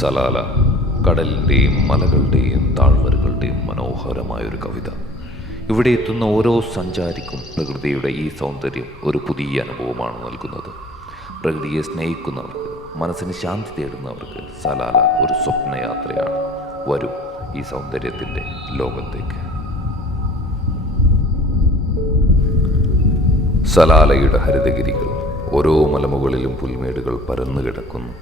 Salalah കടലിൻ്റെയും മലകളുടെയും താഴ്വരകളുടെയും മനോഹരമായൊരു കവിത. ഇവിടെ എത്തുന്ന ഓരോ സഞ്ചാരിക്കും പ്രകൃതിയുടെ ഈ സൗന്ദര്യം ഒരു പുതിയ അനുഭവമാണ് നൽകുന്നത്. പ്രകൃതിയെ സ്നേഹിക്കുന്നവർക്ക്, മനസ്സിന് ശാന്തി തേടുന്നവർക്ക് സലാല ഒരു സ്വപ്നയാത്രയാണ്. വരും ഈ സൗന്ദര്യത്തിൻ്റെ ലോകത്തേക്ക്. സലാലയുടെ ഹരിതഗിരികൾ, ഓരോ മലമുകളിലും പുൽമേടുകൾ പരന്നു കിടക്കുന്നു.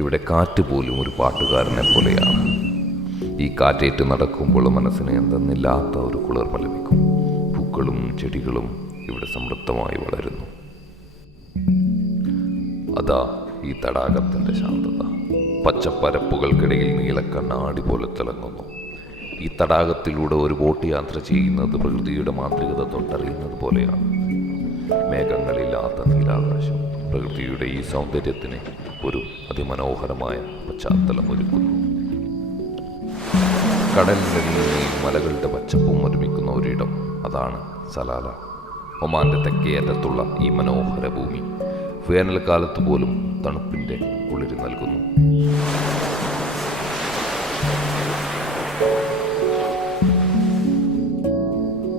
ഇവിടെ കാറ്റ് പോലും ഒരു പാട്ടുകാരനെ പോലെയാണ്. ഈ കാറ്റേറ്റ് നടക്കുമ്പോൾ മനസ്സിന് എന്തെന്നില്ലാത്ത ഒരു കുളിർമ ലഭിക്കും. പൂക്കളും ചെടികളും ഇവിടെ സമൃദ്ധമായി വളരുന്നു. അതാ ഈ തടാകത്തിൻ്റെ ശാന്തത. പച്ചപ്പരപ്പുകൾക്കിടയിൽ നീലക്കണ്ണാടി പോലെ തിളങ്ങുന്നു. ഈ തടാകത്തിലൂടെ ഒരു ബോട്ട് യാത്ര ചെയ്യുന്നത് പ്രകൃതിയുടെ മാന്ത്രികത തൊട്ടറിയുന്നത് പോലെയാണ്. മേഘങ്ങളില്ലാത്ത നീലാകാശം പ്രകൃതിയുടെ ഈ സൗന്ദര്യത്തിന് ഒരു അതിമനോഹരമായ പശ്ചാത്തലം ഒരുക്കുന്നു. കടലിൻ്റെയും മലകളുടെ പച്ചപ്പും ഒരുമിക്കുന്ന ഒരിടം, അതാണ് സലാല. ഒമാന്റെ തെക്കേ അറ്റത്തുള്ള ഈ മനോഹര ഭൂമി വേനൽക്കാലത്ത് പോലും തണുപ്പിൻ്റെ കുളിര് നൽകുന്നു.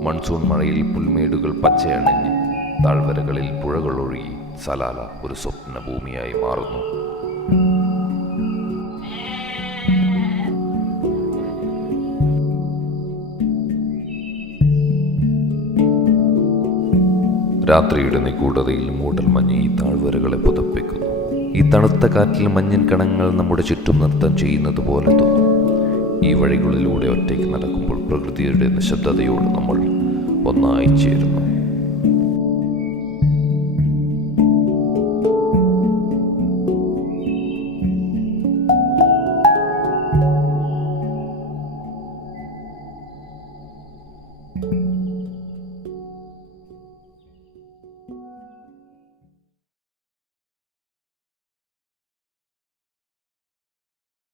മൺസൂൺ മഴയിൽ പുൽമേടുകൾ പച്ചയണിഞ്ഞ് താഴ്വരകളിൽ പുഴകൾ ഒഴുകി സലാല ഒരു സ്വപ്ന ഭൂമിയായി മാറുന്നു. രാത്രിയുടെ നിഗൂഢതയിൽ മൂടൽമഞ്ഞ് ഈ താഴ്വരകളെ പുതപ്പിക്കുന്നു. ഈ തണുത്ത കാറ്റിൽ മഞ്ഞിൻ കണങ്ങൾ നമ്മുടെ ചുറ്റും നൃത്തം ചെയ്യുന്നത് പോലെ തോന്നും. ഈ വഴികളിലൂടെ ഒറ്റയ്ക്ക് നടക്കുമ്പോൾ പ്രകൃതിയുടെ നിശബ്ദതയോട് നമ്മൾ ഒന്നായി ചേരുന്നു.